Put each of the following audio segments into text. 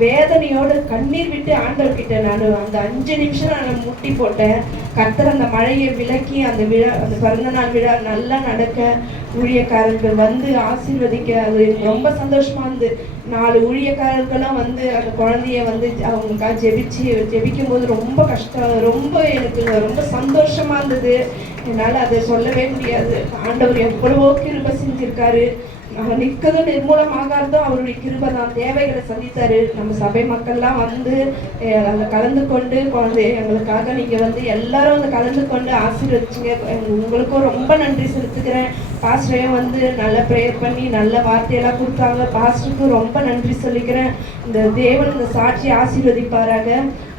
வேதனையோடு கண்ணீர் விட்டு ஆண்டவர்கிட்ட நான் அந்த அஞ்சு நிமிஷம் நான் முட்டி போட்டேன். கத்தர் அந்த மழையை விலக்கி அந்த விழா அந்த பிறந்த நாள் விழா நல்லா நடக்க ஊழியக்காரர்கள் வந்து ஆசீர்வதிக்க அது எனக்கு ரொம்ப சந்தோஷமா இருந்து நாலு ஊழியக்காரர்கள்லாம் வந்து அந்த குழந்தைய வந்து அவங்களுக்காக ஜெபிச்சு ஜெபிக்கும் போது ரொம்ப கஷ்டம் ரொம்ப எனக்கு ரொம்ப சந்தோஷமா இருந்தது. என்னால் அதை சொல்லவே முடியாது. ஆண்டவர் எவ்வளவோ கிருப செஞ்சிருக்காரு. நம்ம நிற்கதும் நிர்மூலமாகாததும் அவருடைய கிருபை தான் தேவைகளை சந்தித்தாரு. நம்ம சபை மக்கள்லாம் வந்து அஹ், கலந்து கொண்டு குழந்தை எங்களுக்காக நீங்க வந்து எல்லாரும் வந்து கலந்து கொண்டு ஆசீர்வதிச்சிங்க உங்களுக்கும் ரொம்ப நன்றி செலுத்துக்கிறேன் பாஸ்டரையும் வந்து நல்ல ப்ரேயர் பண்ணி நல்ல வார்த்தையெல்லாம் கொடுத்தாங்க. பாஸ்டருக்கும் ரொம்ப நன்றி சொல்லிக்கிறேன். இந்த தேவன் இந்த சாட்சி ஆசீர்வதிப்பாராக.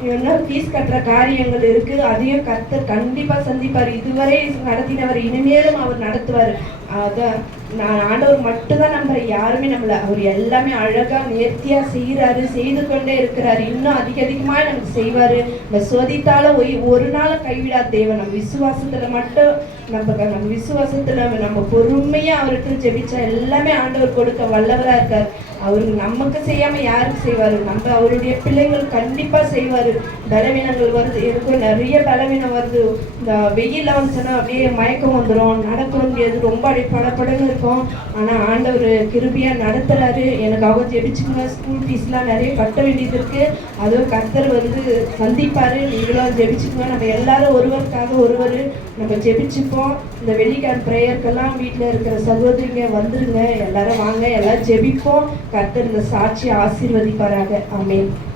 இன்னும் ஃபீஸ் கட்டுற காரியங்கள் இருக்கு. அதையும் கத்த கண்டிப்பாக சந்திப்பார். இதுவரை நடத்தினவர் இனிமேலும் அவர் நடத்துவார். அதான் நான் ஆண்டவர் மட்டும்தான் நம்புறேன். யாருமே நம்மளை அவர் எல்லாமே அழகாக நேர்த்தியாக செய்கிறாரு செய்து கொண்டே இருக்கிறாரு. இன்னும் அதிக அதிகமாக நமக்கு செய்வார். நம்ம சோதித்தாலும் ஒய்- ஒரு நாளும் கைவிடாத தேவன். நம்ம விசுவாசத்தில் மட்டும் நம்ம நம்ம விசுவாசத்துல நம்ம பொறுமையா அவருக்கு ஜெபிச்சா எல்லாமே ஆண்டவர் கொடுக்க வல்லவரா இருக்கார். அவர் நமக்கு செய்யாம யாருக்கு செய்வாரு? நம்ம அவருடைய பிள்ளைகள் கண்டிப்பா செய்வாரு. பலவீனங்கள் வருது. எனக்கும் நிறைய பலவீனம் வருது. இந்த வெயில்ல வந்துச்சுன்னா அப்படியே மயக்கம் வந்துடும் நடக்க முடியாது. ரொம்ப அப்படியே படப்படன்னு இருக்கும். ஆனால் ஆண்டவர் கிருபியாக நடத்துறாரு. எனக்காக ஜெபிச்சுக்கங்க. ஸ்கூல் ஃபீஸ்லாம் நிறைய கட்ட வேண்டியது இருக்குது அதுவும் கர்த்தர் வந்து சந்திப்பார். நீங்களும் ஜெபிச்சுக்கோங்க. நம்ம எல்லாரும் ஒருவருக்காக ஒருவர் நம்ம ஜெபிச்சுப்போம். இந்த வெள்ளிக்கான் ப்ரேயருக்கெல்லாம் வீட்டில் இருக்கிற சகோதரிங்க வந்துருங்க. எல்லாரும் வாங்க. எல்லாம் ஜெபிப்போம். கர்த்தர் இந்த சாட்சி ஆசீர்வதிப்பாராக. அமேன்